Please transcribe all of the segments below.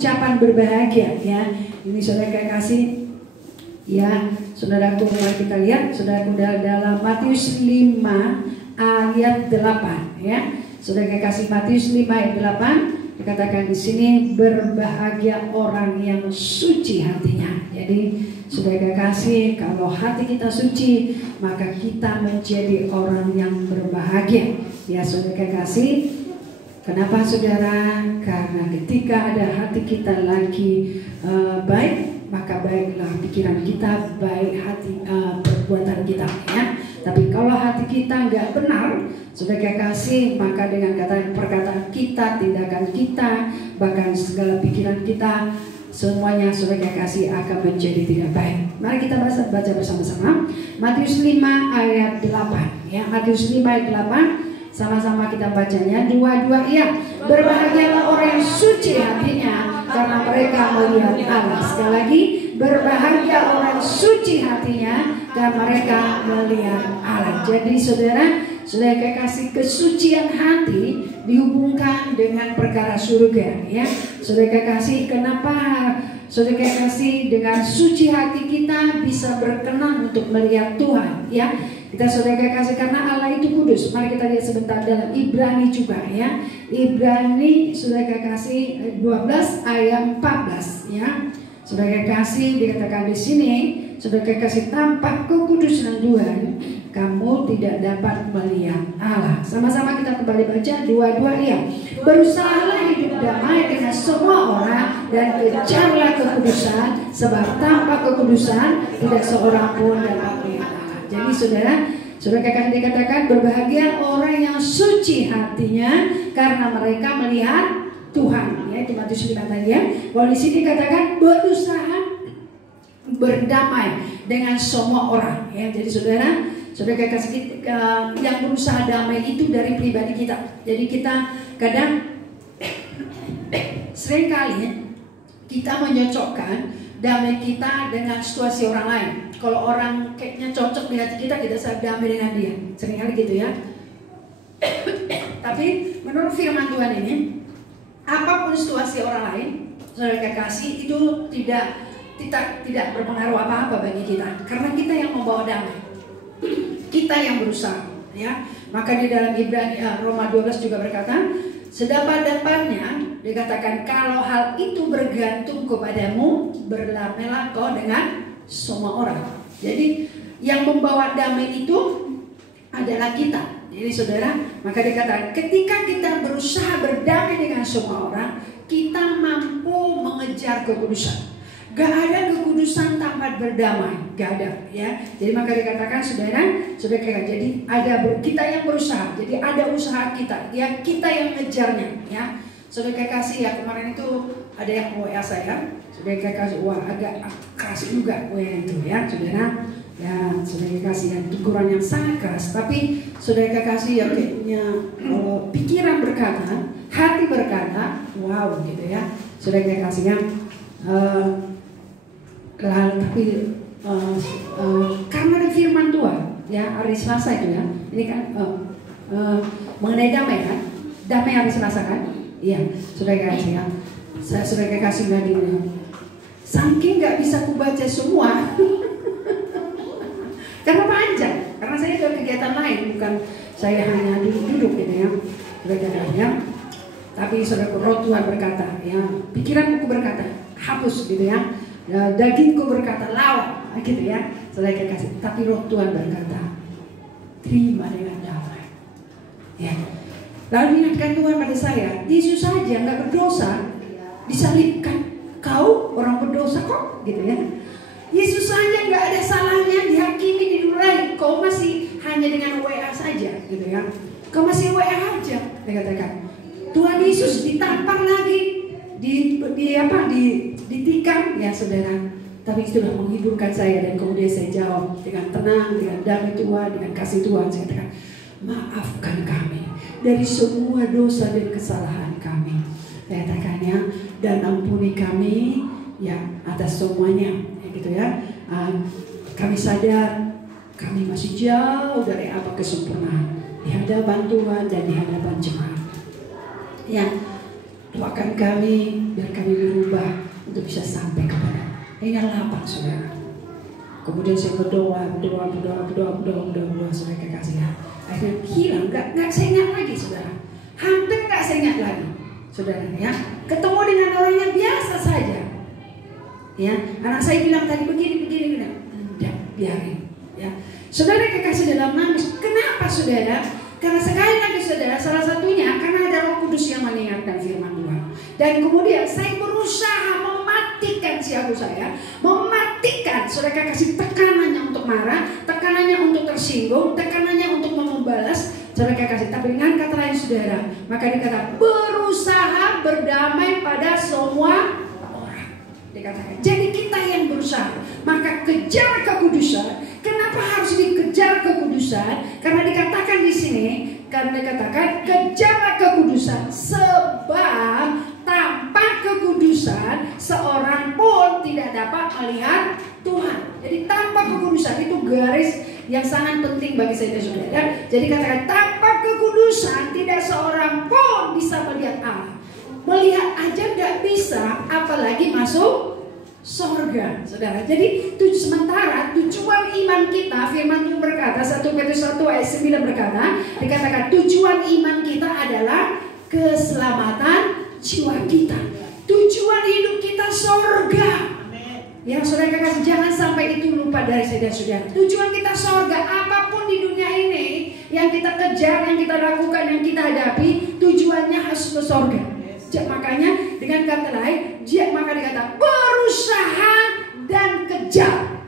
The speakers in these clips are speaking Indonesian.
ucapan berbahagia ya. Ini saudara kasih ya, saudaraku, mari kita lihat saudaraku dalam Matius 5 ayat 8 ya. Saudara kasih Matius 5 ayat 8 dikatakan di sini, berbahagia orang yang suci hatinya. Jadi saudara kasih, kalau hati kita suci maka kita menjadi orang yang berbahagia ya saudara kasih. Kenapa saudara? Karena ketika ada hati kita lagi baik, maka baiklah pikiran kita, baik hati perbuatan kita ya. Tapi kalau hati kita nggak benar, saudara kasih, maka dengan perkataan kita, tindakan kita, bahkan segala pikiran kita, semuanya saudara kasih akan menjadi tidak baik. Mari kita baca bersama-sama Matius 5 ayat 8 ya. Matius 5 ayat 8, sama-sama kita bacanya dua-dua ya. Berbahagialah orang yang suci hatinya, karena mereka melihat Allah. Sekali lagi, berbahagia orang yang suci hatinya, karena mereka melihat Allah. Jadi saudara kasih, kesucian hati dihubungkan dengan perkara surga ya. Saudara kasih, kenapa saudara kasih dengan suci hati kita bisa berkenan untuk melihat Tuhan ya. Kita saudara kasih, karena Allah itu kudus. Mari kita lihat sebentar dalam Ibrani juga ya. Ibrani saudara kasih 12 ayat 14 ya. Saudara kasih dikatakan di sini, saudara kasih, tanpa kekudusan Tuhan kamu tidak dapat melihat Allah. Sama-sama kita kembali baca dua-dua ya. Berusahalah hidup damai dengan semua orang dan kejarlah kekudusan, sebab tanpa kekudusan tidak seorang pun dapat melihat Allah. Jadi saudara kasih dikatakan, berbahagia orang yang suci hatinya, karena mereka melihat Tuhan ya. Itu Matius 5 tadi ya. Kalau di sini dikatakan berusaha berdamai dengan semua orang ya. Jadi saudara kasih, yang berusaha damai itu dari pribadi kita. Jadi kita kadang seringkali ya, kita menyocokkan damai kita dengan situasi orang lain. Kalau orang kayaknya cocok di hati kita, kita bisa damai dengan dia. Seringkali gitu ya. Tapi menurut firman Tuhan ini, apapun situasi orang lain, saudara kasih, itu tidak berpengaruh apa-apa bagi kita, karena kita yang membawa damai, kita yang berusaha ya. Maka di dalam Ibrani Roma 12 juga berkata, sedapat-dapatnya dikatakan, kalau hal itu bergantung kepadamu, berdamailah kau dengan semua orang. Jadi yang membawa damai itu adalah kita. Jadi saudara, maka dikatakan ketika kita berusaha berdamai dengan semua orang, kita mampu mengejar kekudusan. Gak ada kekudusan tanpa berdamai, gak ada ya. Jadi maka dikatakan saudara, jadi ada kita yang berusaha. Jadi ada usaha kita, ya kita yang ngejarnya ya. Saudara kasih ya, kemarin itu ada yang WA saya, saudara kasih, wah agak keras juga WA itu ya saudara. Ya saudara kasih, yang teguran yang sangat keras. Tapi saudara kasih yang kayaknya pikiran berkata, hati berkata, wow gitu ya. Saudara kasih yang tapi karena ada firman Tuhan ya, hari Selasa itu ya, ini kan mengenai damai kan, damai hari Selasa kan, iya saudara kasih ya. Saudara kasih lagi, saking nggak bisa kubaca semua karena panjang, karena saya ada kegiatan lain, bukan saya hanya duduk gitu ya, saudara ya. Tapi saudara, roh Tuhan berkata ya, pikiranku berkata hapus gitu ya, dagingku berkata lawan gitu ya, saudara kasih. Tapi roh Tuhan berkata terima dengan damai ya. Lalu ingatkan Tuhan pada saya, Yesus saja nggak berdosa disalibkan, kau orang berdosa kok gitu ya. Yesus saja nggak ada salahnya dihakimi, didurai, kau masih hanya dengan WA saja gitu ya. Kau masih WA aja, dikatakan. Tuhan Yesus ditampar lagi, ditikam ya saudara. Tapi itulah menghiburkan saya, dan kemudian saya jawab dengan tenang, dengan damai Tuhan, dengan kasih Tuhan. Saya katakan, maafkan kami dari semua dosa dan kesalahan kami, saya katakannya, dan ampuni kami ya atas semuanya ya, gitu ya. Kami sadar kami masih jauh dari apa kesempurnaan di hadapan Tuhan dan di hadapan jemaat ya. Doakan kami biar kami berubah bisa sampai kepada hingga lapang, saudara. Kemudian saya berdoa, saudara kekasih. Akhirnya hilang, nggak saya ingat lagi, saudara. Hampir nggak saya ingat lagi, saudara. Ya, ketemu dengan orang yang biasa saja. Ya, anak saya bilang tadi begini, udah biarin. Ya, saudara kekasih dalam nama, kenapa saudara? Karena sekali lagi saudara, salah satunya karena ada Roh Kudus yang mengingatkan firman Tuhan. Dan kemudian saya berusaha mematikan siaga saya, mematikan saudara kasih tekanannya untuk marah, tekanannya untuk tersinggung, tekanannya untuk membalas, saudara kasih. Tapi dengan kata lain saudara, maka dikata berusaha berdamai pada semua orang. Dikatakan. Jadi kita yang berusaha, maka kejar kekudusan. Kenapa harus dikejar kekudusan? Karena dikatakan di sini, karena dikatakan kejar kekudusan, sebab tanpa kekudusan seorang pun tidak dapat melihat Tuhan. Jadi tanpa kekudusan itu garis yang sangat penting bagi saya dan saudara. Jadi katakan tanpa kekudusan tidak seorang pun bisa melihat Allah. Melihat aja nggak bisa, apalagi masuk sorga, saudara. Jadi sementara tujuan iman kita, firman Tuhan berkata 1 Petrus 1 ayat 9 berkata, dikatakan tujuan iman kita adalah keselamatan jiwa kita. Tujuan hidup kita sorga. Ya saudara kasih, jangan sampai itu lupa dari saya dan saudara. Tujuan kita sorga. Apapun di dunia ini yang kita kejar, yang kita lakukan, yang kita hadapi, tujuannya harus ke sorga. Makanya dengan kata lain, maka dikata berusaha dan kejar,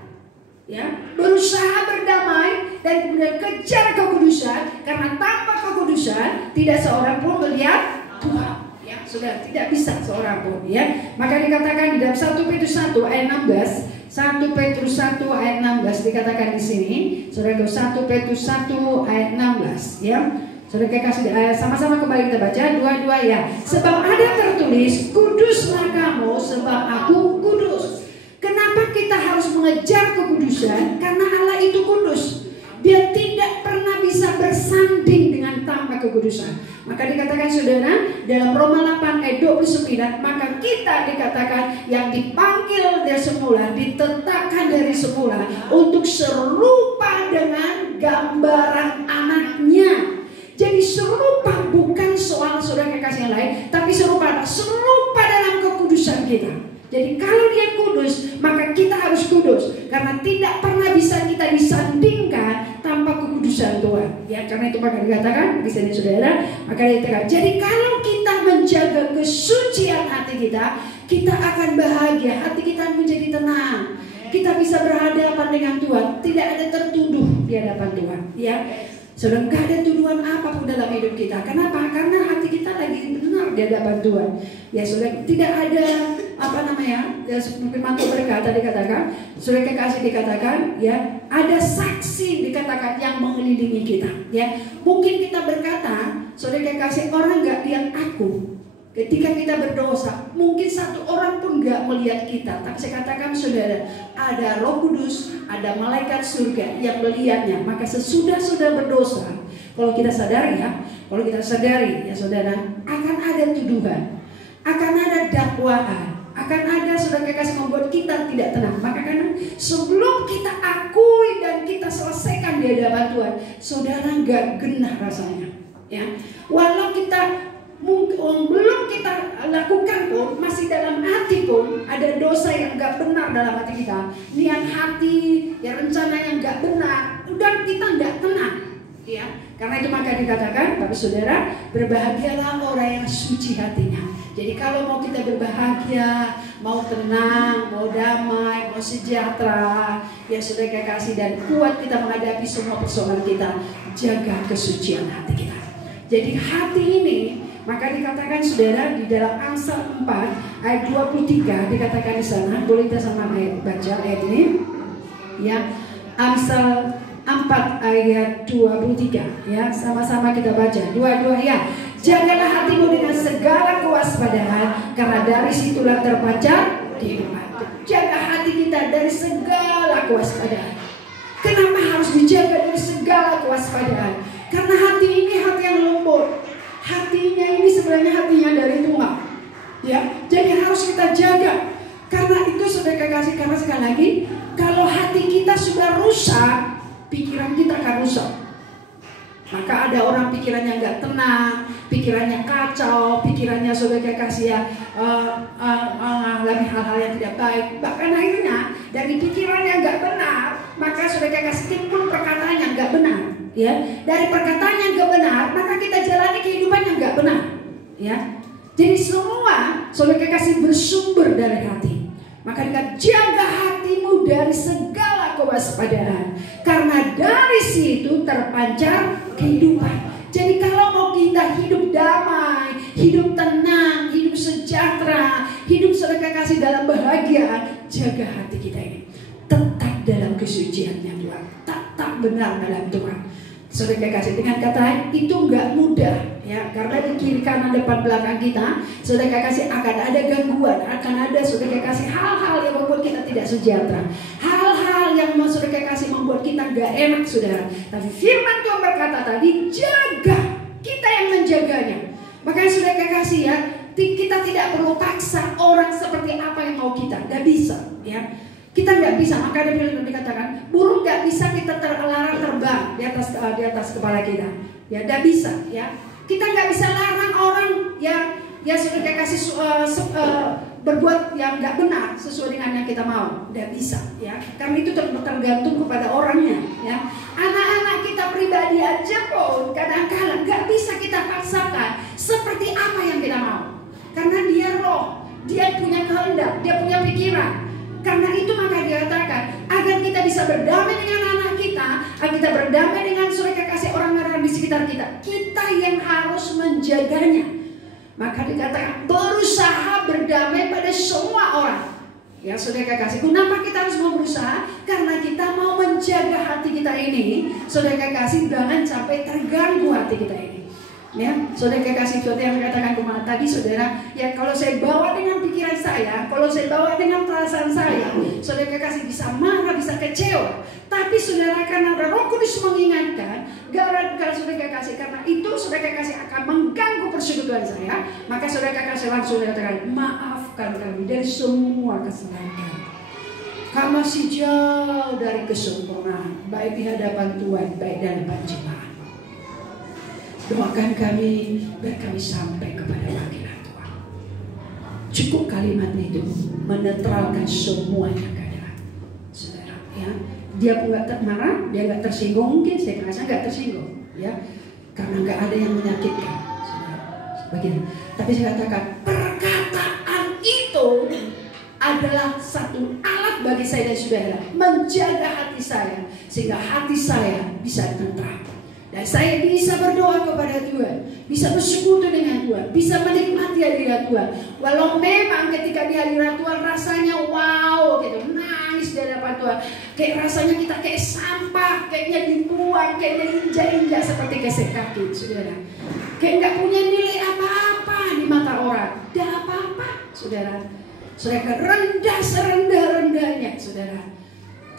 ya, berusaha berdamai dan kemudian kejar kekudusan, karena tanpa kekudusan tidak seorang pun melihat Tuhan. Ya, sudah tidak bisa seorang pun. Ya, maka dikatakan di dalam 1 Petrus 1 ayat 16, 1 Petrus 1 ayat 16 dikatakan di sini, saudara, 1 Petrus 1 ayat 16, ya. Saudara kasih, sama-sama kembali kita baca dua-dua ya. Sebab ada tertulis, kuduslah kamu sebab aku kudus. Kenapa kita harus mengejar kekudusan? Karena Allah itu kudus. Dia tidak pernah bisa bersanding dengan tanpa kekudusan. Maka dikatakan saudara, dalam Roma 8 ayat 29, maka kita dikatakan yang dipanggil dari semula, ditetapkan dari semula untuk serupa dengan gambaran anaknya. Jadi serupa bukan soal saudara kekasih yang lain, tapi serupa dalam kekudusan kita. Jadi kalau dia kudus, maka kita harus kudus, karena tidak pernah bisa kita disandingkan tanpa kekudusan Tuhan. Ya, karena itu maka dikatakan, bisa saudara, maka dikatakan. Jadi kalau kita menjaga kesucian hati kita, kita akan bahagia, hati kita menjadi tenang. Kita bisa berhadapan dengan Tuhan, tidak ada tertuduh di hadapan Tuhan. Ya. Saudara, gak ada tuduhan apapun dalam hidup kita. Kenapa? Karena hati kita lagi benar di hadapan Tuhan. Ya saudara, tidak ada ya, firman Tuhan berkata dikatakan, saudara kekasih dikatakan, ya, ada saksi dikatakan yang mengelilingi kita. Ya, mungkin kita berkata, saudara kekasih, orang gak lihat aku. Ketika kita berdosa, mungkin satu orang pun gak melihat kita. Tapi saya katakan saudara, ada Roh Kudus, ada malaikat surga yang melihatnya. Maka sesudah berdosa, kalau kita sadari ya saudara, akan ada tuduhan, akan ada dakwaan, akan ada saudara kekasih membuat kita tidak tenang. Maka karena sebelum kita akui dan kita selesaikan di hadapan Tuhan, saudara gak genah rasanya. Ya, walau kita belum kita lakukan pun, masih dalam hati pun ada dosa yang gak benar dalam hati kita, niat hati, ya, rencana yang gak benar, dan kita gak tenang. Ya, karena itu maka dikatakan, Bapak Saudara, berbahagialah orang yang suci hatinya. Jadi kalau mau kita berbahagia, mau tenang, mau damai, mau sejahtera, ya saudara kasih, dan kuat kita menghadapi semua persoalan kita, jaga kesucian hati kita. Jadi hati ini, maka dikatakan saudara di dalam Amsal 4 ayat 23 dikatakan di sana, boleh kita sama baca ayat ini, ya, Amsal 4 ayat 23, ya, sama-sama kita baca dua-dua ya. Jagalah hatimu dengan segala kewaspadaan, karena dari situlah terpancar kehidupan. Jaga hati kita dari segala kewaspadaan. Kenapa harus dijaga dari segala kewaspadaan? Karena hati ini hati yang lembut. Hatinya ini sebenarnya hatinya dari Tuhan. Ya, jadi harus kita jaga. Karena itu saudara kekasih, karena sekali lagi, kalau hati kita sudah rusak, pikiran kita akan rusak. Maka ada orang pikirannya nggak tenang, pikirannya kacau, pikirannya saudara kekasih ya mengalami hal-hal yang tidak baik. Bahkan akhirnya dari pikiran yang nggak benar, maka saudara kekasih timbul perkataan yang nggak benar. Ya, dari perkataan yang nggak benar, maka kita jalani kehidupan yang nggak benar. Ya, jadi semua saudara kekasih bersumber dari hati. Maka dikatakan jaga hatimu dari segala kewaspadaan, karena dari situ terpancar kehidupan. Jadi kalau mau kita hidup damai, hidup tenang, hidup sejahtera, hidup saudara kekasih dalam bahagia, jaga hati kita ini. Tetap dalam kesuciannya Tuhan, tetap benar dalam Tuhan. Saudara kekasih, dengan kata lain itu nggak mudah ya, karena di kiri kanan depan belakang kita, saudara kekasih akan ada gangguan, akan ada saudara kekasih hal-hal yang membuat kita tidak sejahtera, hal-hal yang saudara kekasih membuat kita nggak enak saudara. Tapi firman Tuhan berkata tadi, jaga, kita yang menjaganya. Makanya saudara kekasih ya, kita tidak perlu paksa orang seperti apa yang mau kita, nggak bisa ya. Kita nggak bisa, maka ada yang dikatakan burung nggak bisa kita terlarang terbang di atas kepala kita, ya nggak bisa ya. Kita nggak bisa larang orang yang sudah kasih berbuat yang nggak benar sesuai dengan yang kita mau, nggak bisa ya. Karena itu tergantung kepada orangnya ya. Anak-anak kita pribadi aja pun kadang-kadang nggak bisa kita paksakan seperti apa yang kita mau, karena dia roh, dia punya kehendak, dia punya pikiran. Karena itu maka dikatakan agar kita bisa berdamai dengan anak kita, agar kita berdamai dengan saudara kekasih orang-orang di sekitar kita, kita yang harus menjaganya. Maka dikatakan berusaha berdamai pada semua orang. Ya saudara kekasih, kenapa kita harus mau berusaha? Karena kita mau menjaga hati kita ini, saudara kekasih, jangan sampai terganggu hati kita ini. Ya, saudara kekasih, saudara yang mengatakan kemarin tadi saudara, ya kalau saya bawa dengan pikiran saya, kalau saya bawa dengan perasaan saya, saudara kekasih bisa marah, bisa kecewa. Tapi saudara, karena Roh Kudus mengingatkan, gara-gara saudara kekasih, karena itu saudara kekasih akan mengganggu persekutuan saya, maka saudara kekasih langsung katakan, maafkan kami dari semua kesalahan kami. Kami masih jauh dari kesempurnaan, baik di hadapan Tuhan, baik di hadapan jemaat. Doakan kami biar kami sampai kepada panggilan Tuhan. Cukup kalimat itu menetralkan semuanya keadaan, saudara. Ya, dia pun nggak marah, dia nggak tersinggung, mungkin saya merasa nggak tersinggung, ya, karena nggak ada yang menyakitkan, saudara. Bagian. Tapi saya katakan perkataan itu adalah satu alat bagi saya dan saudara menjaga hati saya sehingga hati saya bisa tenteram. Dan saya bisa berdoa kepada Tuhan, bisa bersekutu dengan Tuhan, bisa menikmati hadirat Tuhan. Walau memang ketika di hadirat Tuhan rasanya wow gitu, nangis di hadapan Tuhan, kayak rasanya kita kayak sampah, kayaknya dibuang, kayaknya injak-injak seperti gesek kaki, saudara. Kayak nggak punya nilai apa-apa di mata orang, tidak apa-apa, saudara. Saudara rendah serendah-rendahnya, saudara.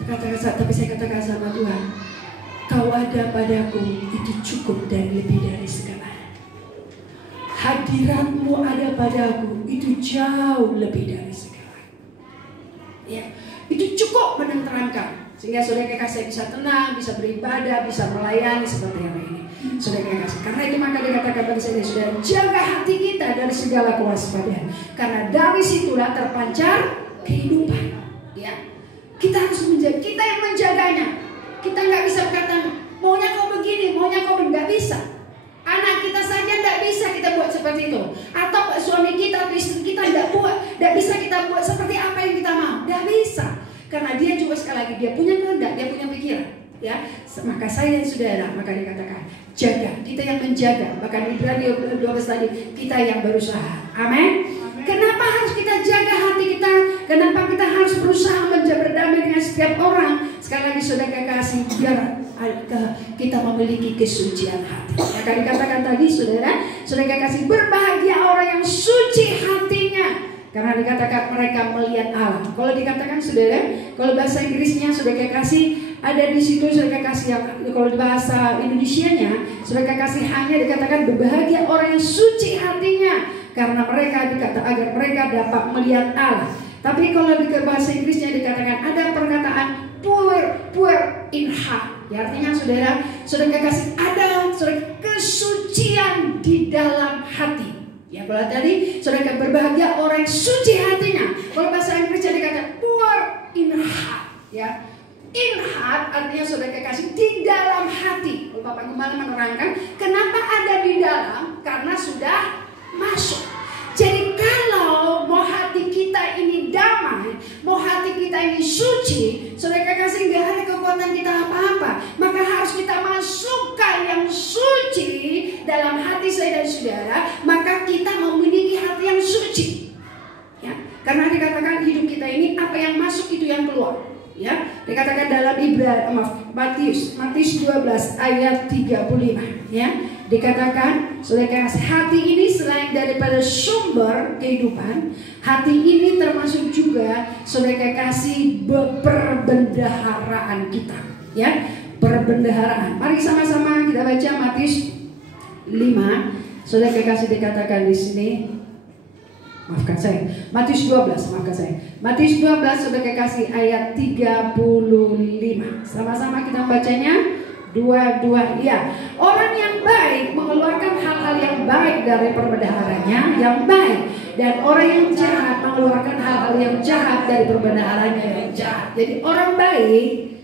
Tapi saya katakan sama Tuhan, Kau ada padaku itu cukup dan lebih dari segalanya. Hadiratmu ada padaku itu jauh lebih dari segalanya. Ya, itu cukup menenteramkan sehingga saudara kekasih bisa tenang, bisa beribadah, bisa melayani seperti yang ini. Saudara kekasih, karena itu maka dikatakan pada saya, saudara, jaga hati kita dari segala kewaspadaan, karena dari situlah terpancar kehidupan. Ya, kita harus menjaga, kita yang menjaganya. Kita nggak bisa berkata maunya kau begini, maunya kau begini, nggak bisa. Anak kita saja nggak bisa kita buat seperti itu. Atau suami kita atau istri kita nggak bisa kita buat seperti apa yang kita mau, nggak bisa. Karena dia juga sekali lagi dia punya kehendak, dia punya pikiran. Ya, maka saya saudara, maka dikatakan jaga, kita yang menjaga. Bahkan Ibrani 12 tadi kita yang berusaha. Amin. Kenapa harus kita jaga hati kita? Kenapa kita harus berusaha berdamai dengan setiap orang? Sekali lagi saudara kekasih, biar kita memiliki kesucian hati. Akan dikatakan tadi saudara kekasih, berbahagia orang yang suci hatinya, karena dikatakan mereka melihat Allah. Kalau dikatakan saudara, kalau bahasa Inggrisnya saudara kekasih ada di situ saudara kekasih, yang kalau di bahasa Indonesianya saudara kekasih hanya dikatakan berbahagia orang yang suci hatinya, karena mereka dikata agar mereka dapat melihat Allah. Tapi kalau di bahasa Inggrisnya dikatakan ada perkataan poor in heart. Ya, artinya saudara kekasih, ada saudara kesucian di dalam hati. Ya, kalau tadi saudara berbahagia orang suci hatinya. Kalau bahasa Inggrisnya dikatakan poor in heart. Ya, in heart artinya saudara kekasih di dalam hati. Kalau Bapak Gembala menerangkan kenapa ada di dalam, karena sudah masuk. Jadi kalau mau hati kita ini damai, mau hati kita ini suci, saudara kekasih, nggak ada kekuatan kita apa-apa, maka harus kita masukkan yang suci dalam hati saya dan saudara, maka kita memiliki hati yang suci. Ya, karena dikatakan hidup kita ini apa yang masuk itu yang keluar. Ya, dikatakan dalam Matius 12 ayat 35. Ya, dikatakan saudara kasih, hati ini selain daripada sumber kehidupan, hati ini termasuk juga saudara kasih perbendaharaan kita. Ya, perbendaharaan. Mari sama-sama kita baca Matius 5. Saudara kasih dikatakan di sini. Maafkan saya, Matius 12, maafkan saya. Matius 12 saudara kasih ayat 35. Sama-sama kita membacanya. Dua-dua, ya. Orang yang baik mengeluarkan hal-hal yang baik dari perbendaharanya yang baik, dan orang yang jahat mengeluarkan hal-hal yang jahat dari perbendaharanya yang jahat. Jadi orang baik,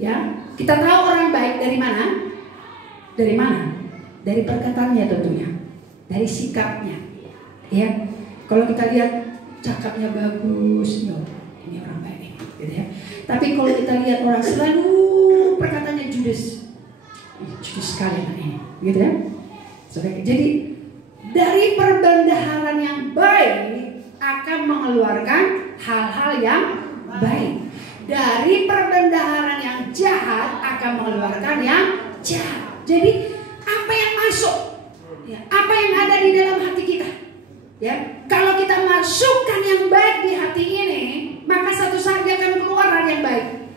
ya, kita tahu orang baik dari mana? Dari mana? Dari perkataannya tentunya, dari sikapnya, ya. Kalau kita lihat cakapnya bagus, ini orang baik, gitu ya. Tapi kalau kita lihat orang selalu perkataannya judes sekali ini, gitu ya. Jadi dari perbendaharaan yang baik akan mengeluarkan hal-hal yang baik. Dari perbendaharaan yang jahat akan mengeluarkan yang jahat. Jadi apa yang masuk, ya, apa yang ada di dalam hati kita. Ya, kalau kita masukkan yang baik di hati ini, maka satu saat dia akan keluar hal yang baik.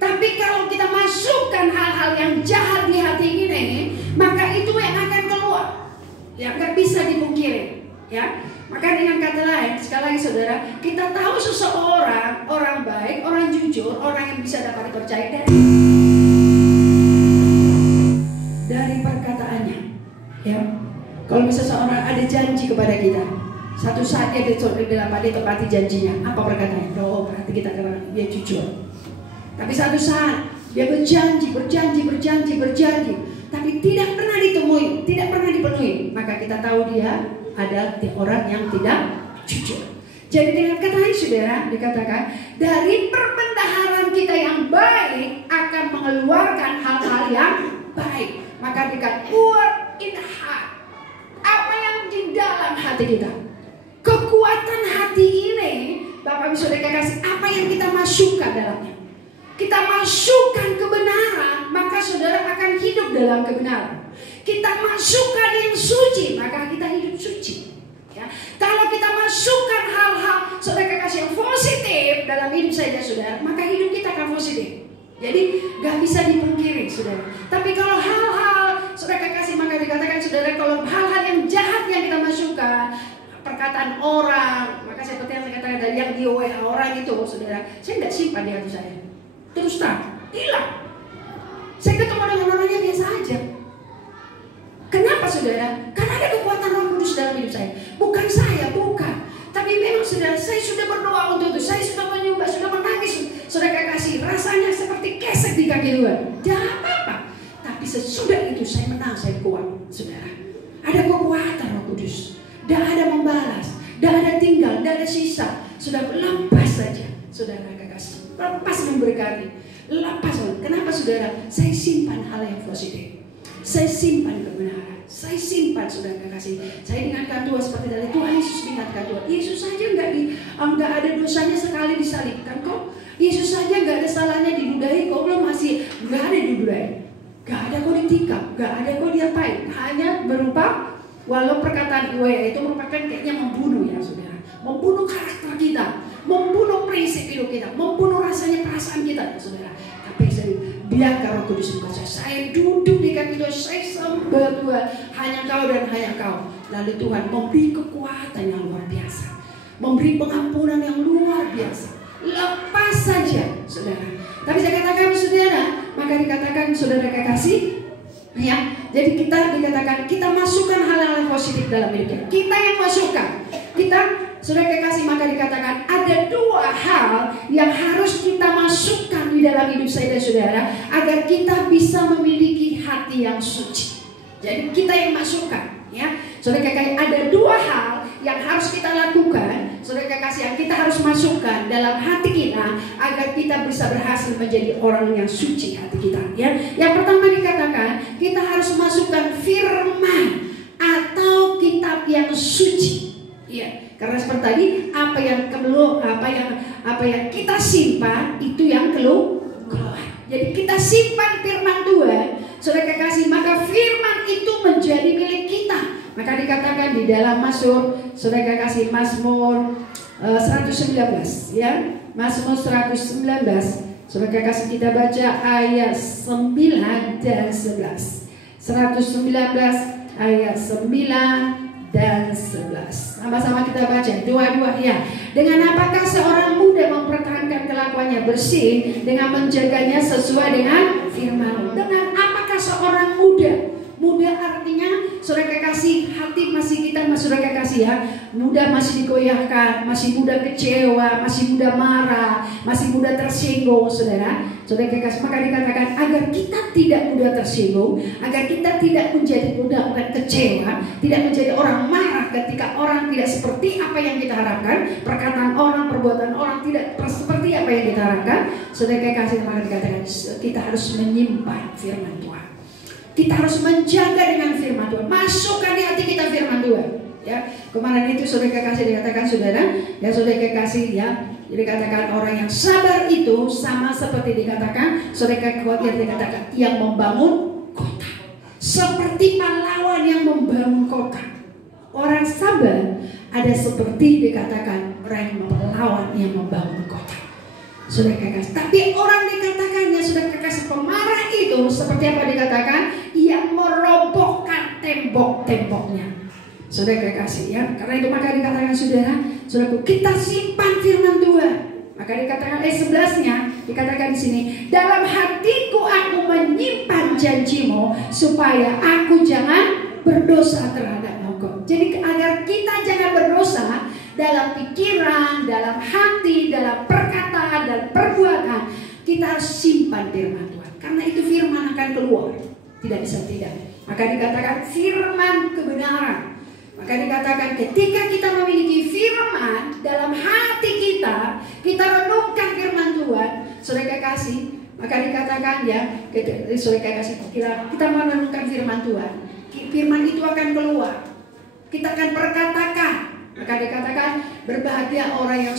Tapi kalau kita masukkan hal-hal yang jahat di hati ini, maka itu yang akan keluar. Ya, nggak bisa dipungkiri. Ya, maka dengan kata lain, sekali lagi saudara, kita tahu seseorang orang baik, orang jujur, orang yang bisa dapat dipercaya dari perkataannya. Ya, kalau misalnya seseorang ada janji kepada kita, satu saat dia tepati janjinya. Apa perkataannya? Oh, berarti kita kenal dia jujur. Tapi satu saat dia berjanji, tapi tidak pernah ditemui, tidak pernah dipenuhi. Maka kita tahu dia adalah orang yang tidak jujur. Jadi dengan kata lain saudara, dikatakan dari perbendaharaan kita yang baik akan mengeluarkan hal-hal yang baik. Maka dikatakan poor in heart, apa yang di dalam hati kita. Kekuatan hati ini, Bapak Ibu Saudara kasih, apa yang kita masukkan dalamnya. Kita masukkan kebenaran, maka saudara akan hidup dalam kebenaran. Kita masukkan yang suci, maka kita hidup suci. Ya. Kalau kita masukkan hal-hal saudara kasih yang positif dalam hidup saya dan saudara, maka hidup kita akan positif. Jadi gak bisa dipungkiri saudara. Tapi kalau hal-hal saudara kasih, maka dikatakan saudara, kalau hal-hal yang jahat yang kita masukkan, perkataan orang, maka seperti yang saya katakan dari yang di WA orang itu saudara, saya gak simpan di hati saya. Terus terang, hilang. Saya ketemu dengan orangnya biasa aja. Kenapa saudara? Karena ada kekuatan Roh Kudus dalam hidup saya. Bukan saya, bukan. Tapi memang saudara, saya sudah berdoa untuk itu. Saya sudah menyembah, sudah menangis. Saudara kasih, rasanya seperti kesek di kaki Tuhan. Jangan apa-apa. Tapi sesudah itu saya menang, saya kuat, saudara. Ada kekuatan Roh Kudus. Tidak ada membalas, tidak ada tinggal, tidak ada sisa. Sudah lepas saja, saudara kasih. Lepas memberkati, lepas. Kenapa saudara? Saya simpan hal yang positif. Saya simpan kebenaran. Saya simpan saudara kasih. Saya ingatkan Tuhan seperti dari Tuhan Yesus ingatkan Tuhan. Yesus saja nggak ada dosanya sekali disalibkan kok. Yesus saja nggak ada salahnya dinudai kok, belum masih nggak ada dinudai. Nggak ada kok ditikam, nggak ada kok diapain. Hanya berupa, walau perkataan gue itu merupakan kayaknya membunuh ya saudara. Membunuh karakter kita, membunuh prinsip hidup kita, membunuh rasanya perasaan kita ya saudara. Tapi saya biarkan Roh Kudus membaca. Saya duduk di kaki Tuhan, saya sembah Tuhan, hanya Kau dan hanya Kau. Lalu Tuhan memberi kekuatan yang luar biasa, memberi pengampunan yang luar biasa. Lepas saja, saudara. Tapi saya katakan saudara, maka dikatakan saudara kekasih, ya. Jadi kita dikatakan kita masukkan hal-hal positif dalam hidup kita. Kita yang masukkan. Kita saudara kekasih, maka dikatakan ada dua hal yang harus kita masukkan di dalam hidup saya dan saudara agar kita bisa memiliki hati yang suci. Jadi kita yang masukkan, ya. Saudara kekasih, ada dua hal yang harus kita lakukan, saudara kekasih, yang kita harus masukkan dalam hati kita agar kita bisa berhasil menjadi orang yang suci hati kita, ya. Yang pertama dikatakan kita harus masukkan firman atau kitab yang suci, ya. Karena seperti tadi apa yang kita simpan itu yang keluar. Jadi kita simpan firman Tuhan, saudara kekasih, maka firman itu menjadi milik kita. Maka dikatakan di dalam Mazmur, saudara kekasih, Mazmur 119, ya. Mazmur 119, saudara kekasih, kita baca ayat 9 dan 11. 119 ayat 9 dan 11. Sama-sama kita baca dua-dua, ya. Dengan apakah seorang muda mempertahankan kelakuannya bersih dengan menjaganya sesuai dengan firman? Dengan apakah seorang muda? Muda artinya saudara kekasih, hati masih kita, saudara kekasih, ya. Muda masih digoyahkan, masih muda kecewa, masih muda marah, masih muda tersinggung, saudara. Saudara kekasih, maka dikatakan agar kita tidak mudah tersinggung, agar kita tidak menjadi mudah kecewa, tidak menjadi orang marah ketika orang tidak seperti apa yang kita harapkan, perkataan orang, perbuatan orang tidak seperti apa yang kita harapkan. Saudara kekasih, maka dikatakan kita harus menyimpan firman Tuhan. Kita harus menjaga dengan firman Tuhan. Masukkan di hati kita firman Tuhan, ya. Kemarin itu saudara kekasih dikatakan, saudara, ya, saudara kekasih, ya. Jadi dikatakan orang yang sabar itu sama seperti dikatakan saudara kekasih, dikatakan yang membangun kota. Seperti pahlawan yang membangun kota. Orang sabar ada seperti dikatakan orang yang pahlawan yang membangun kota. Saudara kekasih, tapi orang dikatakannya saudara kekasih pemarah itu seperti apa dikatakan? Yang merobohkan tembok-temboknya. Saudara kekasih, ya. Karena itu maka dikatakan saudaraku, kita simpan firman Tuhan. Maka dikatakan 11-nya dikatakan di sini, dalam hatiku aku menyimpan janjimu supaya aku jangan berdosa terhadap engkau. Jadi agar kita jangan berdosa dalam pikiran, dalam hati, dalam perkataan dan perbuatan, kita harus simpan firman Tuhan. Karena itu firman akan keluar, tidak bisa tidak. Maka dikatakan firman kebenaran. Maka dikatakan ketika kita memiliki firman dalam hati kita, kita renungkan firman Tuhan, saudara kekasih, maka dikatakan, ya, saudara kekasih, kita menrenungkan firman Tuhan, firman itu akan keluar. Kita akan perkatakan. Maka dikatakan berbahagia orang yang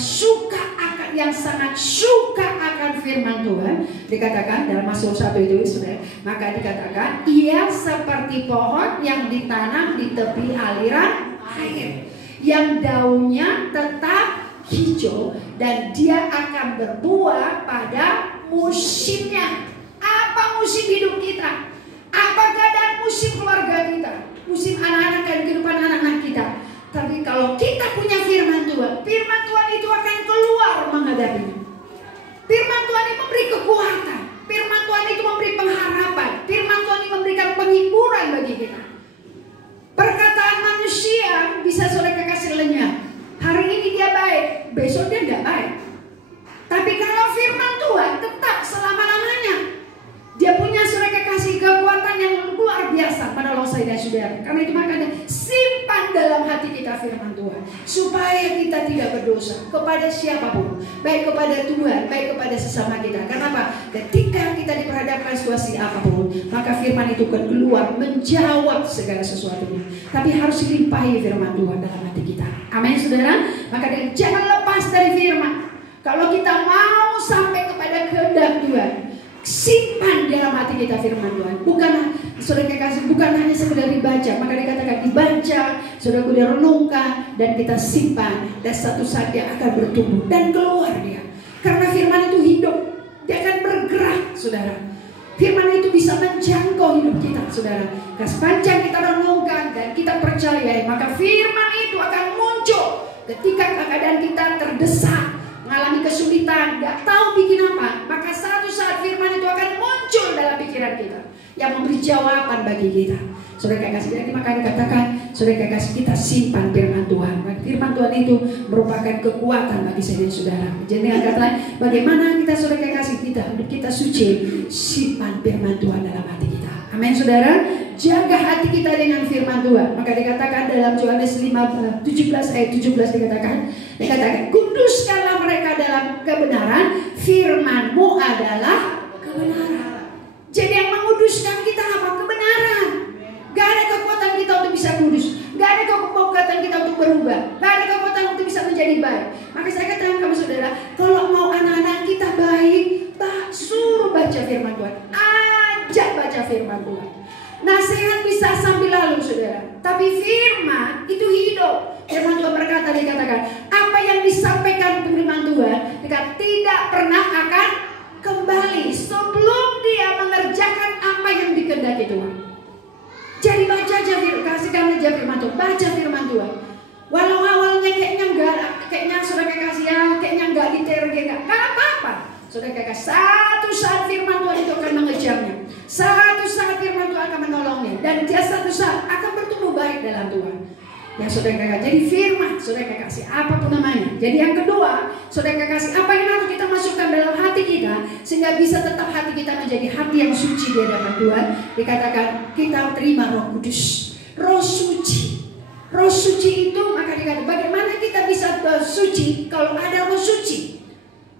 sangat suka akan firman Tuhan. Dikatakan dalam Mazmur 1 itu, saudara. Maka dikatakan ia seperti pohon yang ditanam di tepi aliran air, yang daunnya tetap hijau dan dia akan berbuah pada musimnya. Apa musim hidup kita? Apakah dan musim keluarga kita? Musim anak-anak dan kehidupan anak-anak kita. Tapi kalau kita punya firman Tuhan itu akan keluar menghadapinya. Firman Tuhan itu memberi kekuatan. Firman Tuhan itu memberi pengharapan. Firman Tuhan itu memberikan penghiburan bagi kita. Perkataan manusia bisa saudara kekasih lenyap. Hari ini dia baik, besok dia tidak baik. Tapi kalau firman Tuhan tetap selama-lamanya. Dia punya saudara kekasih kekuatan yang luar biasa pada saya dan saudara. Karena itu makanya simpan dalam hati kita firman Tuhan, supaya kita tidak berdosa kepada siapapun, baik kepada Tuhan, baik kepada sesama kita. Kenapa? Ketika kita diperhadapkan situasi apapun, maka firman itu akan keluar menjawab segala sesuatunya. Tapi harus dilimpahi firman Tuhan dalam hati kita. Amin, saudara. Maka jangan lepas dari firman. Kalau kita mau sampai kepada kehendak Tuhan, simpan dalam hati kita firman Tuhan. Bukan saudara kekasih, bukan hanya sekedar dibaca. Maka dikatakan dibaca, saudara kuda renungkan dan kita simpan, dan satu saat dia akan bertumbuh dan keluar dia. Karena firman itu hidup, dia akan bergerak, saudara. Firman itu bisa menjangkau hidup kita, saudara. Sepanjang kita renungkan dan kita percaya, maka firman itu akan muncul ketika keadaan kita terdesak, mengalami kesulitan, nggak tahu bikin apa, maka satu saat firman itu akan muncul dalam pikiran kita yang memberi jawaban bagi kita. Saudara kekasih, jadi maka dikatakan, saudara kekasih, kita simpan firman Tuhan. Firman Tuhan itu merupakan kekuatan bagi saya dan saudara. Jadi kata, bagaimana kita saudara kekasih kita suci, simpan firman Tuhan dalam hati kita. Amin saudara. Jaga hati kita dengan firman Tuhan. Maka dikatakan dalam Yohanes 17 ayat 17 dikatakan, kuduskanlah mereka dalam kebenaran, firman-Mu adalah kebenaran. Jadi yang menguduskan kita apa? Kebenaran. Gak ada kekuatan kita untuk bisa kudus, gak ada kekuatan kita untuk berubah, gak ada kekuatan untuk bisa menjadi baik. Maka saya katakan kepada saudara, kalau mau anak-anak kita baik, suruh baca firman Tuhan, ajak baca firman Tuhan. Nasihat bisa sambil lalu saudara, tapi firman itu hidup. Firman Tuhan berkata, dikatakan apa yang disampaikan firman Tuhan tidak pernah akan kembali sebelum dia mengerjakan apa yang dikehendaki Tuhan. Jadi baca aja firman Tuhan, baca firman Tuhan. Walau awalnya kayaknya saudara kasih kayaknya nggak diterge, nggak apa-apa. Saudara kekasih, satu saat firman Tuhan itu akan mengejarnya. Satu saat firman Tuhan akan menolongnya. Dan dia satu saat akan bertumbuh baik dalam Tuhan. Ya saudara kekasih, jadi firman saudara kekasih, apapun namanya. Jadi yang kedua, saudara kekasih, apa yang harus kita masukkan dalam hati kita sehingga bisa tetap hati kita menjadi hati yang suci di hadapan Tuhan. Dikatakan kita terima Roh Kudus, Roh Suci. Roh Suci itu maka dikatakan bagaimana kita bisa suci kalau ada Roh Suci?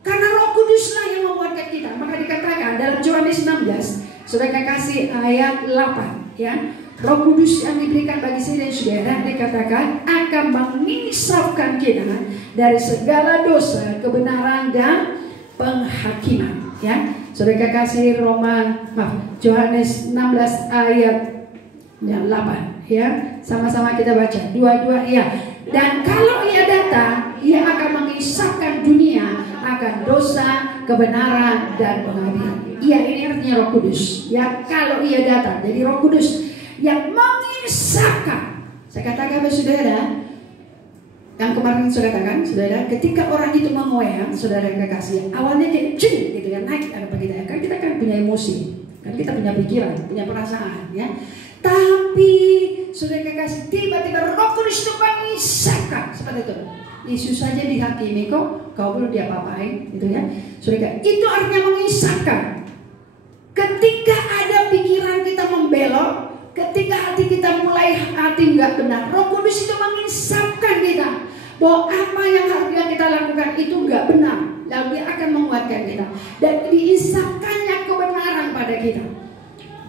Karena Roh Kuduslah yang menguatkan kita. Maka dikatakan dalam Yohanes 16, saudara kekasih ayat 8, ya. Roh Kudus yang diberikan bagi saya dan saudara dikatakan akan menginsafkan kita dari segala dosa, kebenaran dan penghakiman, ya. Saudara kekasih Yohanes 16 ayat 8, ya. Sama-sama kita baca. Dua-dua ya. Dan kalau ia datang, ia akan mengisahkan dunia akan dosa, kebenaran, dan pengadilan. Ia ini artinya Roh Kudus. Ya, kalau ia datang, jadi Roh Kudus yang mengisahkan. Saya katakan kepada saudara, yang kemarin saya katakan, saudara, ketika orang itu mengoyang, saudara kekasih, awalnya kayak cing, gitu kan, naik apa kita, kan kita kan punya emosi, kan kita punya pikiran, punya perasaan, ya. Tapi saudara kekasih, tiba-tiba Roh Kudus itu mengisahkan seperti itu. Yesus saja dihakimi kok, kau belum diapa-apain, gitu ya. Saudara, itu artinya mengisahkan. Ketika ada pikiran kita membelok, ketika hati kita mulai hati nggak benar, Roh Kudus itu mengisahkan kita bahwa apa yang harus kita lakukan itu nggak benar, lalu dia akan menguatkan kita dan diisahkannya kebenaran pada kita.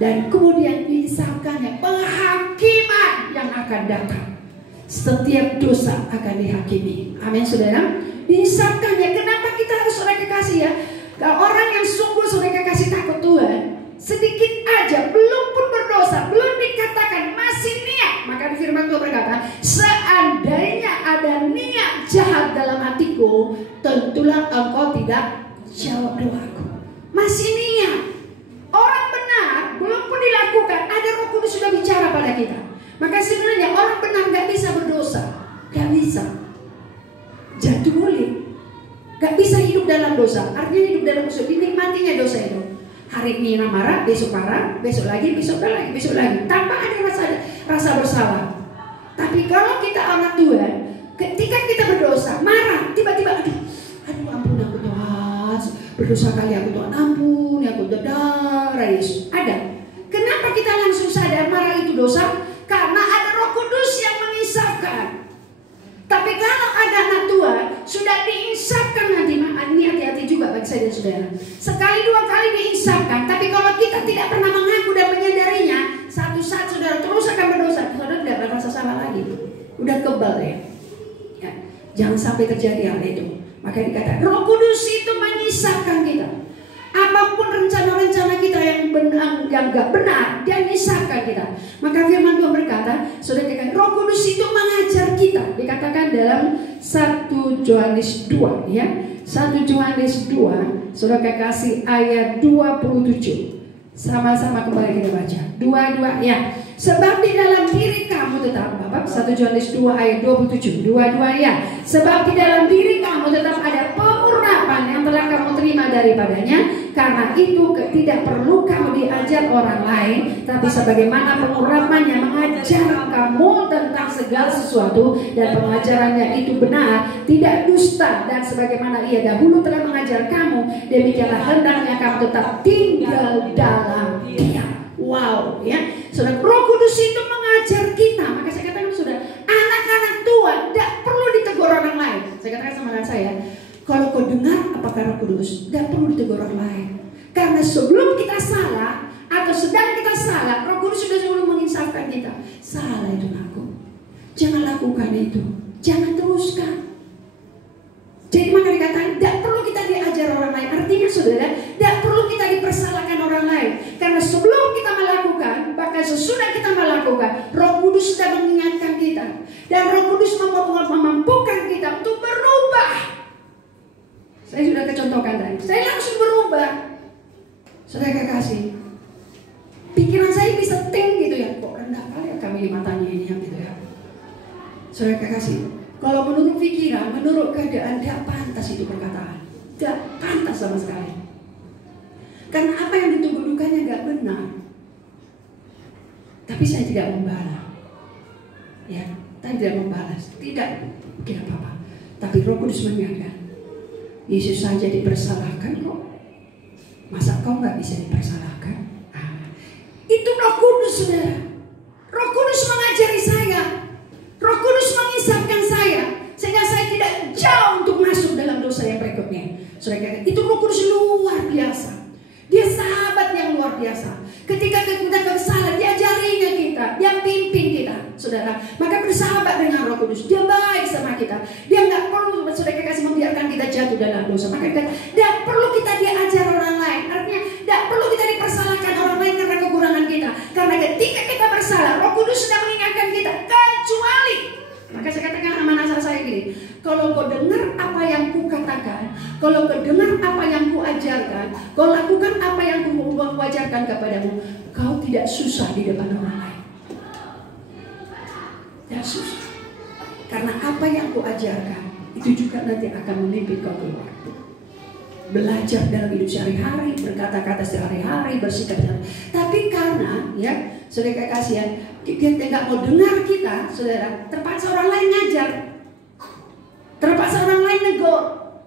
Dan kemudian diisahkannya penghakiman yang akan datang. Setiap dosa akan dihakimi. Amin saudara. Diisahkannya. Kenapa kita harus saudara kekasih ya? Kalau orang yang sungguh saudara kekasih takut Tuhan, sedikit aja belum pun berdosa, belum dikatakan masih niat, maka di firman Tuhan berkata, seandainya ada niat jahat dalam hatiku, tentulah engkau tidak jawab doaku. Masih niat. Orang benar belum pun dilakukan, ada Roh Kudus sudah bicara pada kita. Maka sebenarnya orang benar gak bisa berdosa, gak bisa jatuh mulia, gak bisa hidup dalam dosa. Artinya hidup dalam dosa, dinikmatinya dosa itu. Hari ini marah, besok marah, besok lagi, besok lagi, tanpa ada rasa bersalah. Tapi kalau kita anak Tuhan, ketika kita berdosa, marah, tiba-tiba aduh ampun aku Tuhan, berdosa kali aku Tuhan, ampun ya aku darah Yesus. Ada. Kenapa kita langsung sadar marah itu dosa? Karena ada Roh Kudus yang mengisahkan. Tapi kalau ada anak Tuhan sudah diinsafkan nanti, ini hati-hati juga bagi saya dan saudara. Sekali dua kali diinsafkan, tapi kalau kita tidak pernah mengaku dan menyadarinya, satu saat saudara terus akan berdosa, saudara tidak merasa salah lagi, udah kebal ya. Jangan sampai terjadi hal itu. Maka dikatakan Roh Kudus itu mengisahkan kita. Apapun rencana-rencana kita yang gak benar, dia mengisahkan kita. Maka firman Tuhan berkata, saudara katakan Roh Kudus itu mengajar kita. Dikatakan dalam 1 Yohanes 2 ya. 1 Yohanes 2, saudara kekasih ayat 27. Sama-sama kembali kita baca. 2 ya. Sebab di dalam diri kamu tetap, Bapak, 1 Yohanes 2 ayat 27. 2 ya. Sebab di dalam diri kamu tetap ada pemurna daripadanya. Karena itu tidak perlu kamu diajar orang lain, tapi sebagaimana pengurapannya mengajar kamu tentang segala sesuatu, dan pengajarannya itu benar, tidak dusta, dan sebagaimana ia dahulu telah mengajar kamu, demikianlah hendaknya kamu tetap tinggal dalam Dia. Wow, ya. Saudara, Roh Kudus itu mengajar kita. Maka saya katakan, sudah anak-anak Tuhan tidak perlu ditegur orang lain. Saya katakan sama anak saya, kalau kau dengar apakah Roh Kudus, tidak perlu ditegur orang lain. Karena sebelum kita salah atau sedang kita salah, Roh Kudus sudah selalu menginsafkan kita. Salah itu aku, jangan lakukan itu, jangan teruskan. Jadi maka dikatakan tidak perlu kita diajar orang lain. Artinya saudara, tidak perlu kita dipersalahkan orang lain. Karena sebelum kita melakukan, bahkan sesudah kita melakukan, Roh Kudus sudah mengingatkan kita. Dan Roh Kudus memampukan kita untuk berubah. Saya sudah kecontohkan tadi, saya langsung berubah. Saudara kekasih, pikiran saya bisa ting gitu ya, kok rendah kali ya kami di matanya ini yang gitu ya. Saudara kekasih, kalau menurut pikiran, menurut keadaan, tidak pantas itu perkataan, tidak pantas sama sekali. Karena apa yang dituduhkannya nggak benar. Tapi saya tidak membalas, ya, saya tidak membalas, tidak mungkin apa-apa. Tapi Roh Kudus mengingatkan, Yesus saja dipersalahkan kok. Masa kau nggak bisa dipersalahkan? Itu Roh Kudus, saudara. Roh Kudus mengajari saya. Roh Kudus mengisahkan saya, sehingga saya tidak jauh untuk masuk dalam dosa yang berikutnya. Saudara, itu Roh Kudus luar biasa. Dia sahabat yang luar biasa. Ketika kita bersalah, dia ajarinya kita, dia pimpin kita, saudara. Maka bersahabat dengan Roh Kudus. Dia baik sama kita. Dia nggak perlu, saudara kasih membiarkan kita jatuh dalam dosa. Maka tidak perlu kita diajar orang lain. Artinya tidak perlu kita dipersalahkan orang lain karena kekurangan kita. Karena ketika kita bersalah, Roh Kudus sudah mengingatkan kita. Kecuali, maka saya katakan sama anak saya gini, kalau kau dengar apa yang ku katakan, kalau kau dengar apa yang ku ajarkan, kau lakukan apa yang ku ajarkan kepadamu, kau tidak susah di depan orang lain. Tidak susah. Karena apa yang ku ajarkan itu juga nanti akan memimpin kau keluar. Belajar dalam hidup sehari-hari, berkata-kata sehari-hari, bersikap sehari-hari. Tapi karena ya, saudara kasihan, kita nggak mau dengar kita, saudara, terpaksa orang lain ngajar, terpaksa orang lain negur,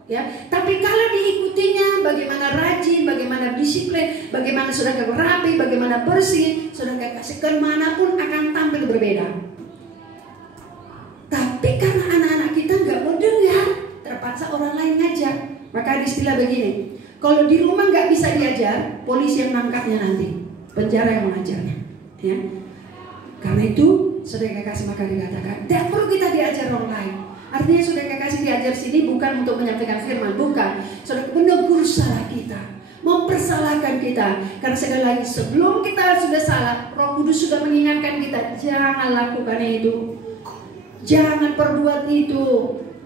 ya. Tapi kalau diikutinya, bagaimana rajin, bagaimana disiplin, bagaimana saudara rapi, bagaimana bersih, saudara kasih kemanapun akan tampil berbeda. Tapi karena anak-anak kita nggak mau dengar, terpaksa orang lain ngajar. Maka ada istilah begini, kalau di rumah nggak bisa diajar, polisi yang nangkapnya nanti, penjara yang mengajarnya, ya. Karena itu, saudara kasih maka dikatakan, tidak perlu kita diajar orang lain. Artinya saudara kasih diajar sini bukan untuk menyampaikan firman, bukan. Saudara menegur salah kita, mempersalahkan kita. Karena sekali lagi, sebelum kita sudah salah, Roh Kudus sudah mengingatkan kita, jangan lakukan itu, jangan perbuat itu,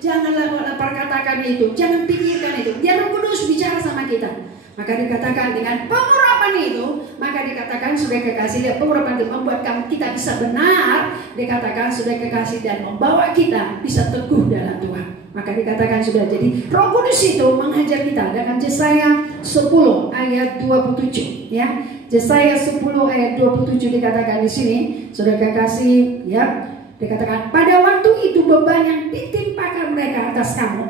jangan perkatakan itu, jangan pikirkan itu. Biar Roh Kudus bicara sama kita. Maka dikatakan dengan pengurapan itu, maka dikatakan sudah kekasih, lihat pengurapan itu membuat kita bisa benar. Dikatakan sudah kekasih dan membawa kita bisa teguh dalam Tuhan. Maka dikatakan sudah, jadi Roh Kudus itu mengajar kita dengan Yesaya 10 ayat 27, ya. Yesaya 10 ayat 27 dikatakan di sini, sudah kekasih, ya. Dikatakan pada waktu itu beban yang ditimpakan mereka atas kamu,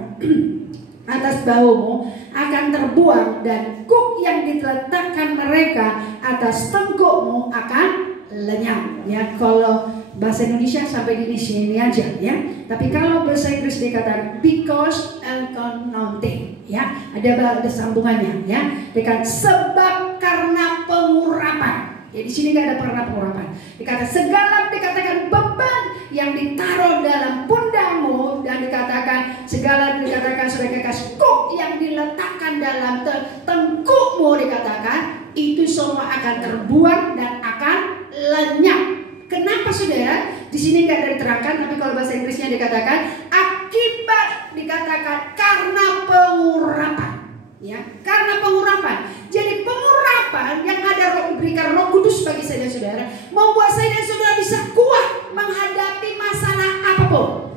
atas bahumu akan terbuang, dan kuk yang diletakkan mereka atas tengkukmu akan lenyap. Ya, kalau bahasa Indonesia sampai di sini aja, ya. Tapi kalau bahasa Inggris dikatakan because economic, ya, ada sambungannya, ya. Dikatakan sebab karena pengurapan. Ya, di sini nggak ada pernah pengurapan. Dikatakan segala dikatakan beban yang ditaruh dalam pundakmu, dan dikatakan segala dikatakan sebagai kuk yang diletakkan dalam tengkukmu, dikatakan itu semua akan terbuang dan akan lenyap. Kenapa saudara? Di sini nggak diterangkan, tapi kalau bahasa Inggrisnya dikatakan akibat, dikatakan karena pengurapan. Ya, karena pengurapan. Jadi pengurapan yang ada berikan Roh Kudus bagi saya dan saudara, membuat saya dan saudara bisa kuat menghadapi masalah apapun.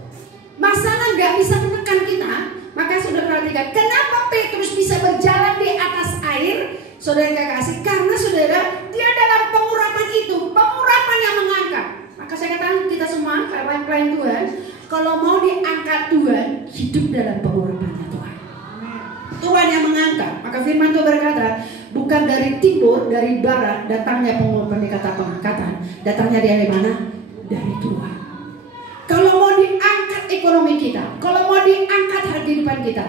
Masalah nggak bisa menekan kita. Maka saudara perhatikan, kenapa Petrus bisa berjalan di Saudara yang kekasih, karena saudara dia dalam pengurapan itu, pengurapan yang mengangkat. Maka saya katakan kita semua klien Tuhan, kalau mau diangkat Tuhan, hidup dalam pengurapannya Tuhan. Tuhan yang mengangkat. Maka firman Tuhan berkata, bukan dari timur, dari barat datangnya pengurapan, kata pengangkatan. Datangnya dari mana? Dari Tuhan. Kalau mau diangkat ekonomi kita, kalau mau diangkat kehidupan kita,